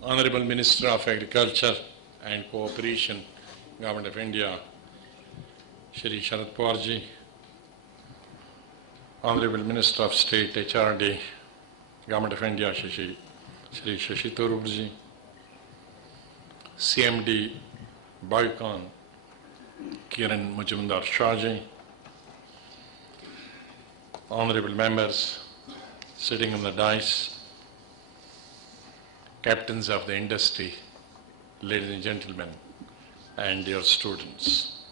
Honorable Minister of Agriculture and Cooperation, Government of India, Shri Sharad Pawarji, Honorable Minister of State, HRD, Government of India, Shri Shashi Tharoorji, CMD, Biotech, Kiran Majumdar Shahji, Honorable members sitting on the dais, captains of the industry, ladies and gentlemen, and dear students.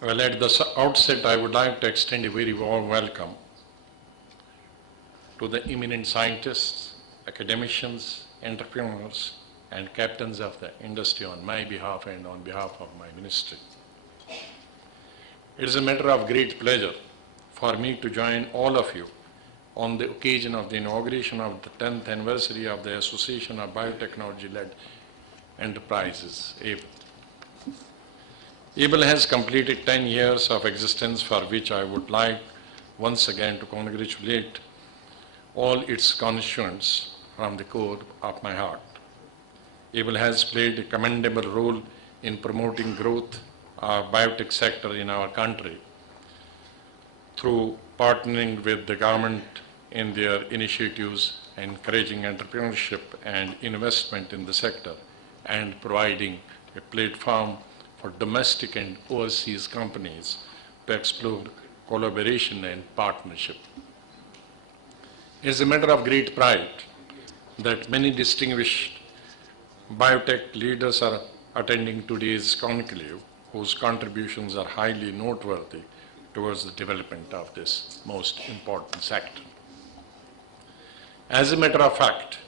Well, at the outset, I would like to extend a very warm welcome to the eminent scientists, academicians, entrepreneurs, and captains of the industry on my behalf and on behalf of my ministry. It is a matter of great pleasure for me to join all of you on the occasion of the inauguration of the 10th anniversary of the Association of Biotechnology-Led Enterprises, ABLE. ABLE has completed 10 years of existence, for which I would like once again to congratulate all its constituents from the core of my heart. ABLE has played a commendable role in promoting growth of biotech sector in our country through partnering with the government in their initiatives, encouraging entrepreneurship and investment in the sector, and providing a platform for domestic and overseas companies to explore collaboration and partnership. It is a matter of great pride that many distinguished biotech leaders are attending today's conclave, whose contributions are highly noteworthy towards the development of this most important sector. As a matter of fact,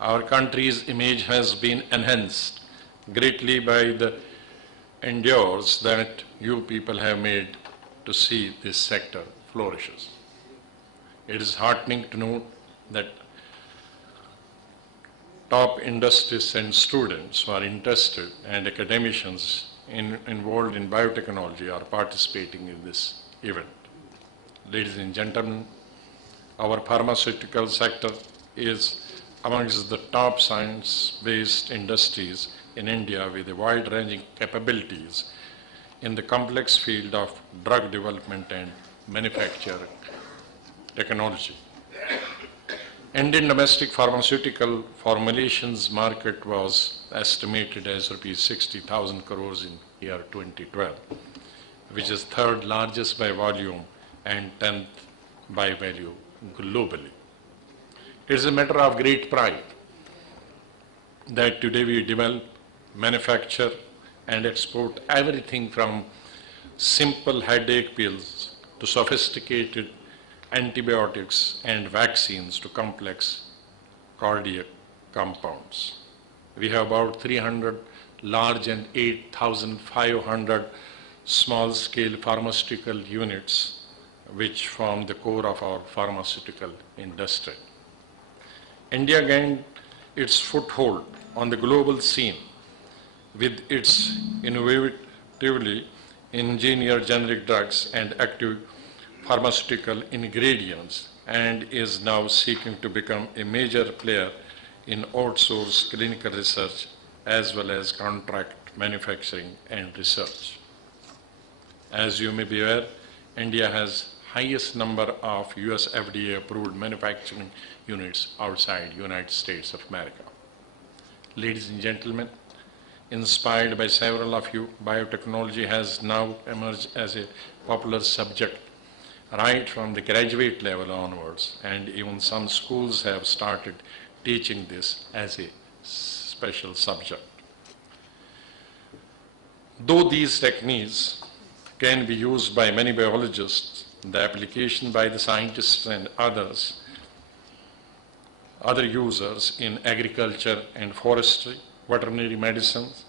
our country's image has been enhanced greatly by the endeavors that you people have made to see this sector flourishes. It is heartening to note that top industries and students who are interested and academicians involved in biotechnology are participating in this event. Ladies and gentlemen, our pharmaceutical sector is amongst the top science-based industries in India, with a wide-ranging capabilities in the complex field of drug development and manufacture technology. Indian domestic pharmaceutical formulations market was estimated as rupees 60,000 crores in year 2012, which is third largest by volume and 10th by value globally. It is a matter of great pride that today we develop, manufacture, and export everything from simple headache pills to sophisticated antibiotics and vaccines to complex cardiac compounds. We have about 300 large and 8,500 small-scale pharmaceutical units which form the core of our pharmaceutical industry. India gained its foothold on the global scene with its innovatively engineered generic drugs and active pharmaceutical ingredients, and is now seeking to become a major player in outsourced clinical research as well as contract manufacturing and research. As you may be aware, India has highest number of US FDA approved manufacturing units outside United States of America. Ladies and gentlemen, inspired by several of you, biotechnology has now emerged as a popular subject right from the graduate level onwards, and even some schools have started teaching this as a special subject. Though these techniques can be used by many biologists, the application by the scientists and other users in agriculture and forestry, veterinary medicines,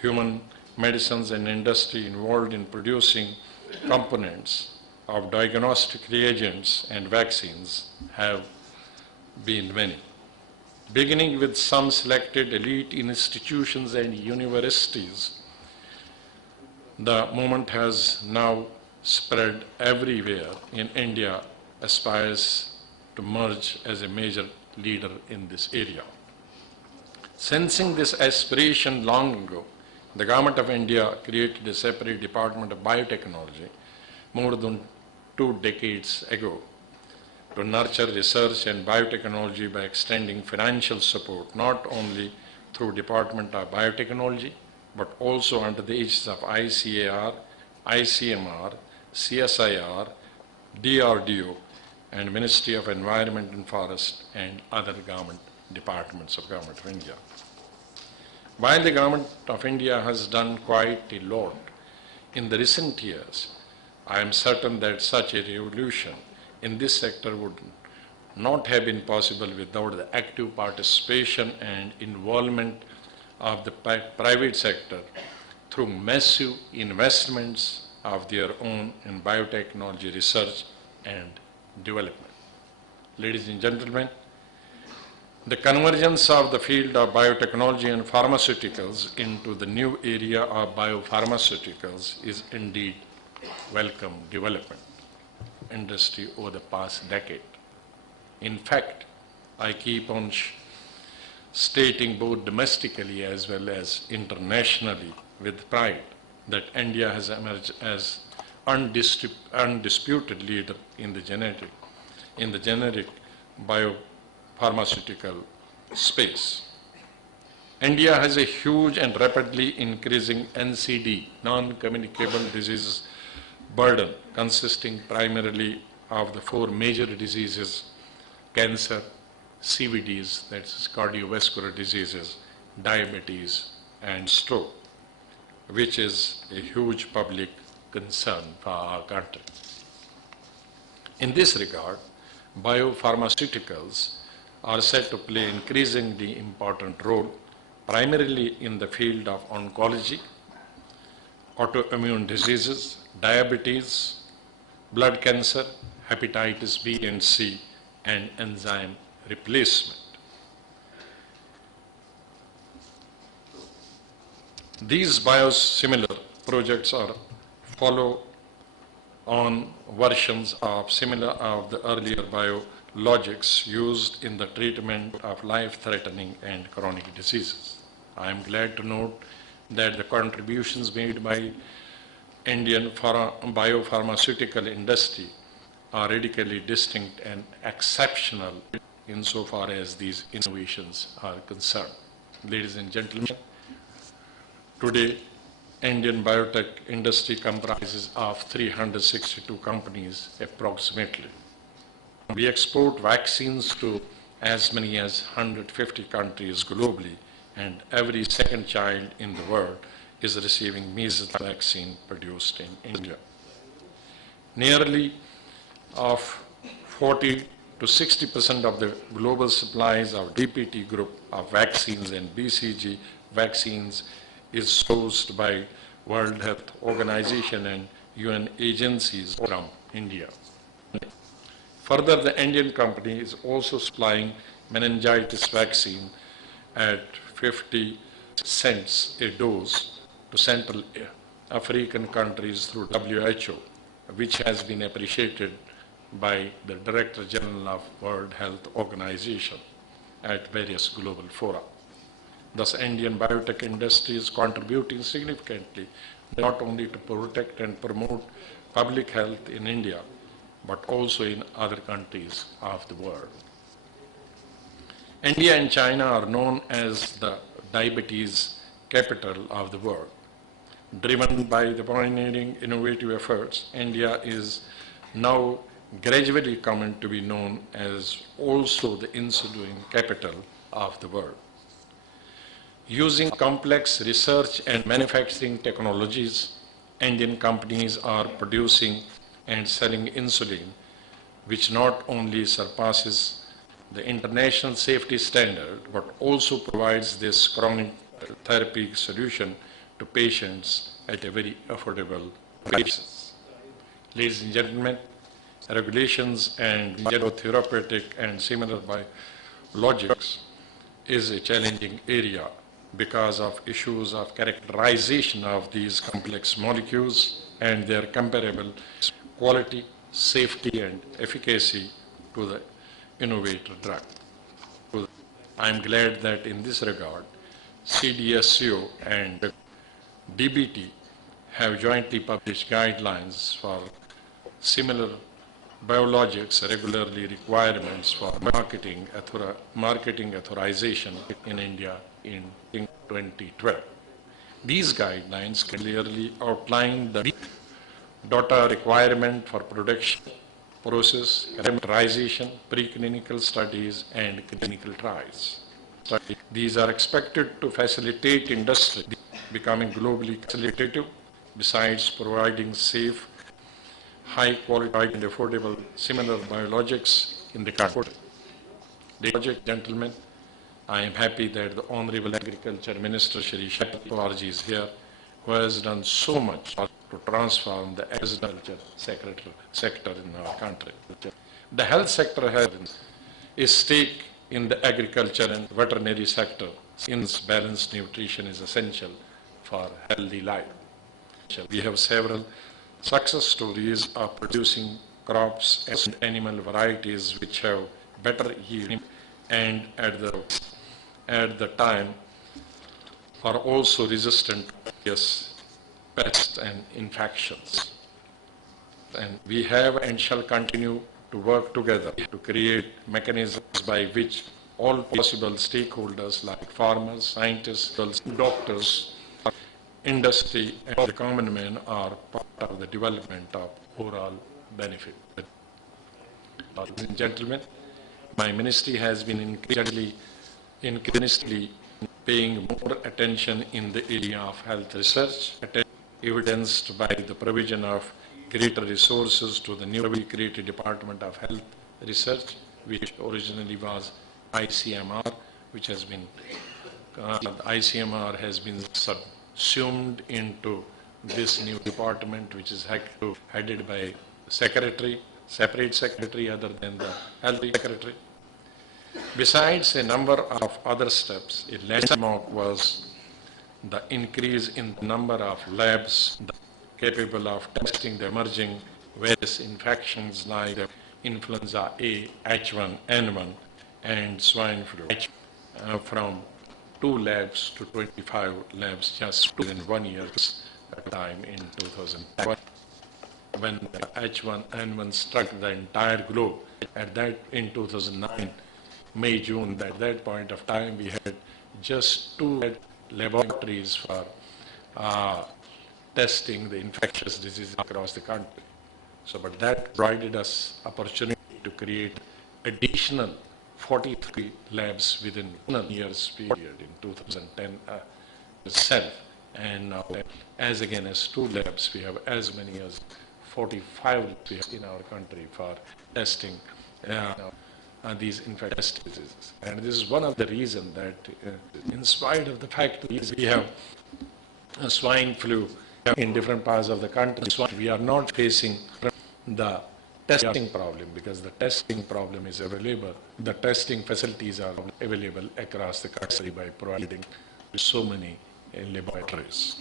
human medicines, and industry involved in producing components of diagnostic reagents and vaccines have been many. Beginning with some selected elite institutions and universities, the movement has now spread everywhere in India, aspires to merge as a major leader in this area. Sensing this aspiration long ago, the Government of India created a separate Department of Biotechnology more than 2 decades ago to nurture research and biotechnology by extending financial support not only through Department of Biotechnology but also under the aegis of ICAR, ICMR, CSIR, DRDO, and Ministry of Environment and Forest and other government departments of Government of India. While the Government of India has done quite a lot in the recent years, I am certain that such a revolution in this sector would not have been possible without the active participation and involvement of the private sector through massive investments of their own in biotechnology research and development. Ladies and gentlemen, the convergence of the field of biotechnology and pharmaceuticals into the new area of biopharmaceuticals is indeed welcome development industry over the past decade. In fact, I keep on stating both domestically as well as internationally with pride that India has emerged as undisputed leader in the generic biopharmaceutical space. India has a huge and rapidly increasing NCD, non-communicable diseases burden, consisting primarily of the 4 major diseases: cancer, CVDs, that's cardiovascular diseases, diabetes, and stroke, which is a huge public concern for our country. In this regard, biopharmaceuticals are set to play an increasingly important role, primarily in the field of oncology, autoimmune diseases, diabetes, blood cancer, hepatitis B and C, and enzyme replacement. These biosimilar projects are follow-on versions of the earlier biologics used in the treatment of life-threatening and chronic diseases. I am glad to note that the contributions made by Indian biopharmaceutical industry are radically distinct and exceptional insofar as these innovations are concerned. Ladies and gentlemen, today Indian biotech industry comprises of 362 companies approximately. We export vaccines to as many as 150 countries globally, and every second child in the world is receiving measles vaccine produced in India. Nearly of 40 to 60% of the global supplies of DPT group of vaccines and BCG vaccines is sourced by World Health Organization and UN agencies from India. Further, the Indian company is also supplying meningitis vaccine at 50 cents a dose to Central African countries through WHO, which has been appreciated by the Director General of World Health Organization at various global fora. Thus, Indian biotech industry is contributing significantly not only to protect and promote public health in India, but also in other countries of the world. India and China are known as the diabetes capital of the world. Driven by the pioneering innovative efforts, India is now gradually coming to be known as also the insulin capital of the world. Using complex research and manufacturing technologies, Indian companies are producing and selling insulin, which not only surpasses the international safety standard, but also provides this chronic therapy solution to patients at a very affordable prices. Ladies and gentlemen, regulations and therapeutic and similar biologics is a challenging area because of issues of characterization of these complex molecules and their comparable quality, safety, and efficacy to the innovator drug. I am glad that in this regard, CDSCO and DBT have jointly published guidelines for similar biologics regularly requirements for marketing authorization in India in 2012. These guidelines clearly outline the data requirement for production, process, characterization, preclinical studies, and clinical trials. These are expected to facilitate industry becoming globally competitive, besides providing safe, high quality and affordable similar biologics in the country. Gentlemen, I am happy that the Honorable Agriculture Minister Shri Pawarji is here, who has done so much to transform the agriculture sector in our country. The health sector has a stake in the agriculture and veterinary sector, since balanced nutrition is essential for healthy life. We have several success stories of producing crops and animal varieties which have better yield and at the time are also resistant to pests and infections. And we have and shall continue to work together to create mechanisms by which all possible stakeholders like farmers, scientists, doctors, industry and the common man are part of the development of overall benefit. Ladies and gentlemen, my ministry has been increasingly paying more attention in the area of health research, evidenced by the provision of greater resources to the newly created Department of Health Research, which originally was ICMR, which has been, ICMR has been subsumed into this new department, which is headed by separate secretary other than the health secretary. Besides a number of other steps, a landmark was the increase in the number of labs capable of testing the emerging various infections like influenza A, H1N1, and swine flu, from 2 labs to 25 labs just within 1 year's time in 2001. When the H1N1 struck the entire globe, in 2009, May, June, at that point of time, we had just 2 laboratories for testing the infectious diseases across the country. So, but that provided us opportunity to create additional 43 labs within 1 year's period in 2010 itself. And now, as again as 2 labs, we have as many as 45 labs in our country for testing these infectious diseases. And this is one of the reasons that, in spite of the fact that we have swine flu in different parts of the country, we are not facing the testing problem, because the testing problem is available. The testing facilities are available across the country by providing so many laboratories.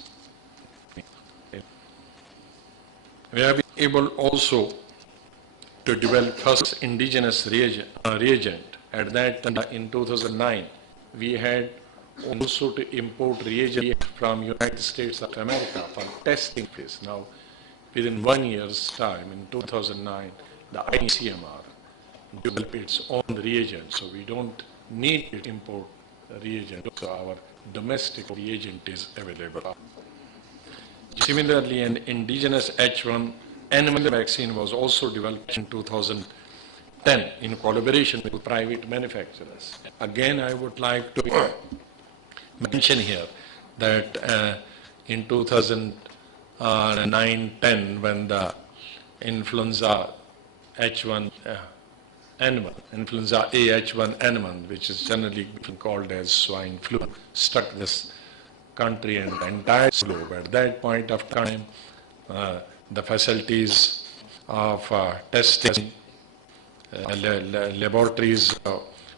We have been able also to develop first indigenous reagent. At that time, in 2009, we had also to import reagent from United States of America for testing phase. Now, within 1 year's time, in 2009, the ICMR developed its own reagent, so we don't need to import reagent, so our domestic reagent is available. Similarly, an indigenous H1N1 vaccine was also developed in 2010 in collaboration with private manufacturers. Again, I would like to mention here that in 2009-10, when the influenza H1N1, influenza A H1N1, which is generally called as swine flu, struck this country and the entire globe. At that point of time, the facilities of testing, laboratories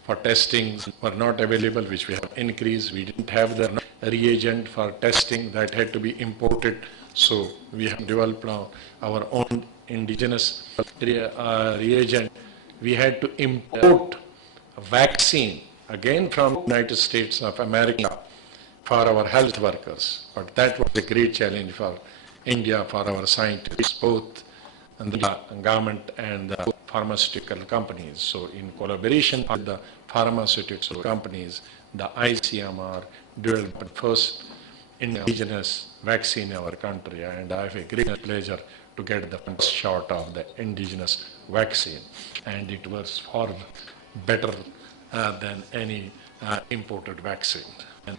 for testing were not available, which we have increased. We didn't have the reagent for testing, that had to be imported. So we have developed our own indigenous reagent. We had to import a vaccine again from the United States of America for our health workers. But that was a great challenge for India, for our scientists, both in the government and the pharmaceutical companies. So in collaboration with the pharmaceutical companies, the ICMR developed the first indigenous vaccine in our country, and I have a great pleasure to get the first shot of the indigenous vaccine, and it was far better than any imported vaccine. And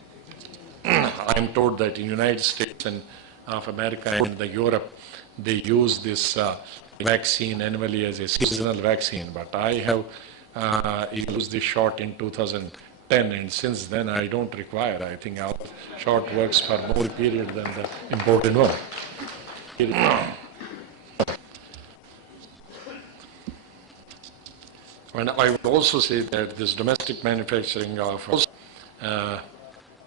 I am told that in the United States and of America and the Europe, they use this vaccine annually as a seasonal vaccine, but I have used this shot in 2010, and since then I don't require. I think our shot works for more period than the imported one. And I would also say that this domestic manufacturing of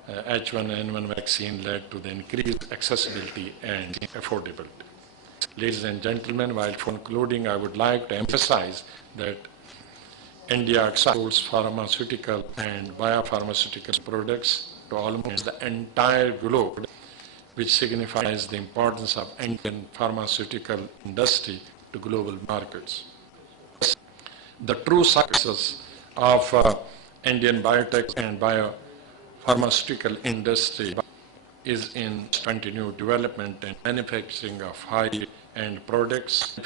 H1N1 vaccine led to the increased accessibility and affordability. Ladies and gentlemen, while concluding, I would like to emphasize that India exports pharmaceutical and biopharmaceutical products to almost the entire globe, which signifies the importance of Indian pharmaceutical industry to global markets. The true success of Indian biotech and biopharmaceutical industry is in continued development and manufacturing of high-end products,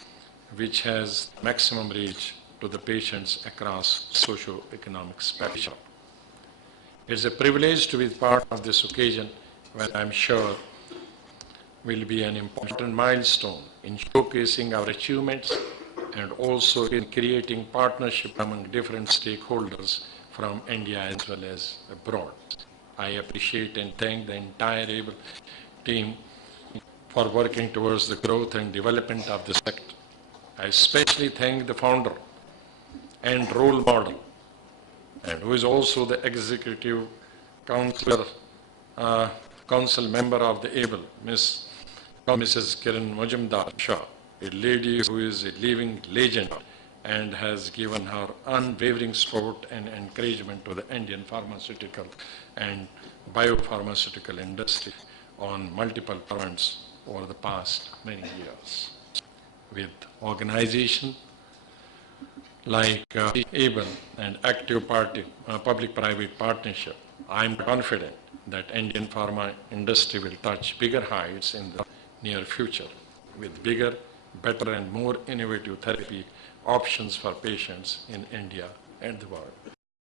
which has maximum reach to the patients across socio-economic spectrum. It's a privilege to be part of this occasion, where I'm sure will be an important milestone in showcasing our achievements and also in creating partnership among different stakeholders from India as well as abroad. I appreciate and thank the entire ABLE team for working towards the growth and development of the sector. I especially thank the founder and role model, and who is also the executive council member of the ABLE, Mrs. Kiran Majumdar Shah, a lady who is a living legend and has given her unwavering support and encouragement to the Indian pharmaceutical and biopharmaceutical industry on multiple fronts over the past many years. With organizations like ABLE and active public-private partnership, I am confident that Indian pharma industry will touch bigger heights in the near future with bigger, better and more innovative therapy options for patients in India and the world.